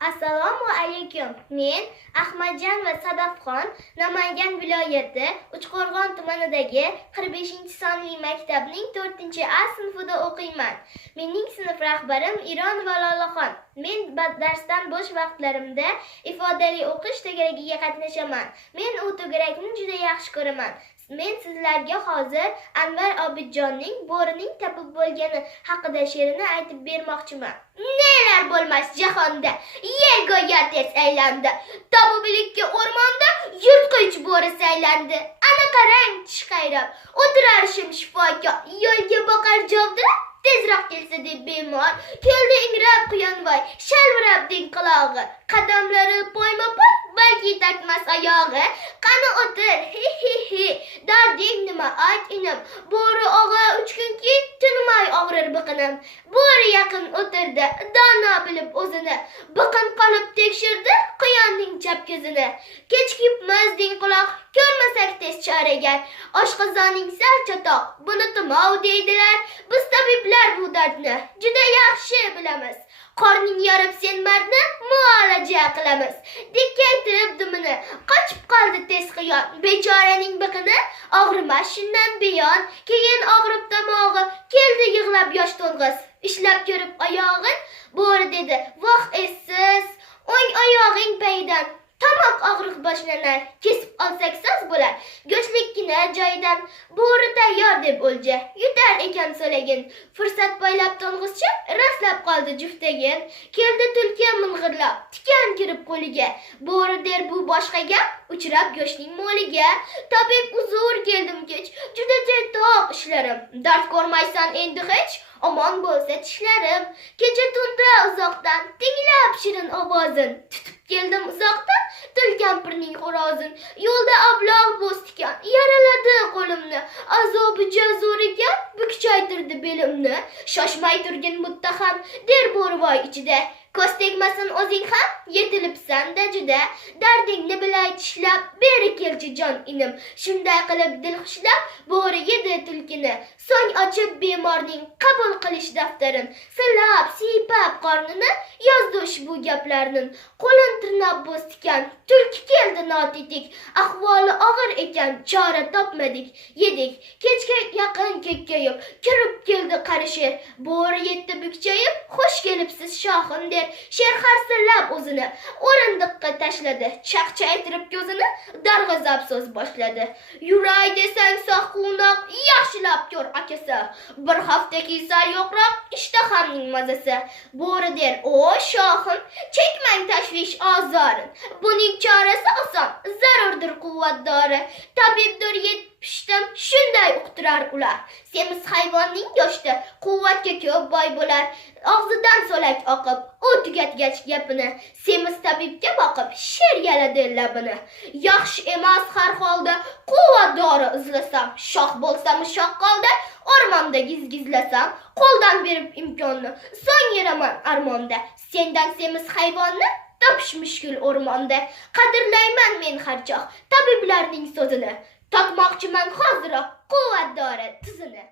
Assalomu alaykum. Men Ahmadjon va Sadafxon Namangan viloyati Uchqo'rg'on tumanidagi 45-sonli maktabning 4-A sinfida o'qiyman. Mening sinf rahbarim Ironova Lolaxon. Men darsdan bo'sh vaqtlarimda ifodali o'qish to'garagiga qatnashaman. Men u to'garakni juda yaxshi ko'raman. Men sizlarga hozir Anvar Obidjonning Bo'rining topib bo'lgani haqida she'rini aytib bermoqchiman. Nelar bo'lmas jahonda, yer go'yo tez aylandi. Tobubilikka o'rmonda yirtqich bo'ri saylandi. Ana qarang tish qayrab, o'tirar shifokor, yo'lga boqar javdirab, tezroq kelsa deb bemor. Keldi ingrab quyonvoy, shalvirab deng qulog'i, qadamlari poyma-poy, balki takmas oyog'i. Qani o'tir, hi, darding nima ayt inim, bo'ri og'a 3 kunki tinmay og'rir biqinim. Bo'ri yaqin o'tirdi, dono bilib o'zini, biqin qolib tekshirdi quyonning chap ko'zini. Kechikibmiz deng quloq, ko'rmasak tez choragar, oshqozoning sal chatoq, buni tumov deydilar. Biz tabiblar bu dardni juda yaxshi bilamiz. Qorning yorib sen mardni muolaja qilamiz. Dikkaytirib dumini, qochib qoldi tez qiyon, bechoraning biqini og'rimas shundan beyon. Keyin og'rib tomog'i, keldi yig'lab yosh to'ng'iz. Ishlab ko'rib oyog'in, bo'ri dedi, voh essiz, o'ng oyog'ing paydan tomoq og'riq boshlanar, kesib olsak soz bo'lar, go'shtlikkina joyidan. Bo'ri tayyor deb o'lja, yutar ekan so'lagin. Fursat poylab to'ng'izcha rastlab qoldi juftagin. Keldi tulki ming'irlab, tikan kirib qo'liga. Bo'ri der bu boshqa gap, uchrab go'shtning mo'liga. Tabib uzr keldim kech, juda tetoq ishlarim. Dard ko'rmaysan endi hech, omon bo'lsa tishlarim. Kecha tunda uzoqdan tinglab shirin ovozin, tutib keldim uzoqdan tul kampirning xo'rozin. Yo'lda abloq bo'stikan, yaraladi qo'limni, azobi jazor ekan, bukchaytirdi belimni. Shoshmay turgin muttaham, der bo'rivoy ichida, ko'z tegmasin o'zing ham, yetilibsan-da juda. Dardingni bilay tishlab, beri kelchi jon inim. Shunday qilib dil xushlab, bo'ri yedi tulkini. So'ng ochib bemorning qabul qilish daftarin, silab, siypab qornini, yozdi ushbu gaplarni. Qo'lin tirnab bo'stikan, tulki keldi notetik, ahvoli og'ir ekan, chora topmadik, yedik. Kechga yaqin kekkayib, kirib keldi qarishir. Bo'ri yetdi bukchayib, xush kelibsiz shohim der. Sher harsillab o'zini o'rindiqqa tashladi, chaqchaytirib ko'zini, darg'azab so'z boshladi. Yuray desang sog' quvnoq, yaxshilab ko'r akasi. Bir hafta kesar yo'qroq, ishtahamning mazasi. Bo'ri der, o shohim, chekmang tashvish ozorin. Buning chorasi oson, zarurdir quvvatdori. Tabibdir yetishdim, shunday uqtirar ular. Semiz hayvonning go'shti quvvatga ko'p boy bo'lar. Og'zidan so'lak oqib, u tugatgach gapini, semiz tabibga boqib, sher yaladi labini. Yaxshi emas har holda quvvat dori izlasam, shoh bo'lsam shoqqolda, o'rmonda gizgizlasam, qo'ldan berib imkonni, so'ng yeraman armonda. Sendan semiz hayvonni topish mushkul o'rmonda. Qadrlayman men har choq tabiblarning so'zini, topmoqchiman hoziroq quvvat dori tuzini.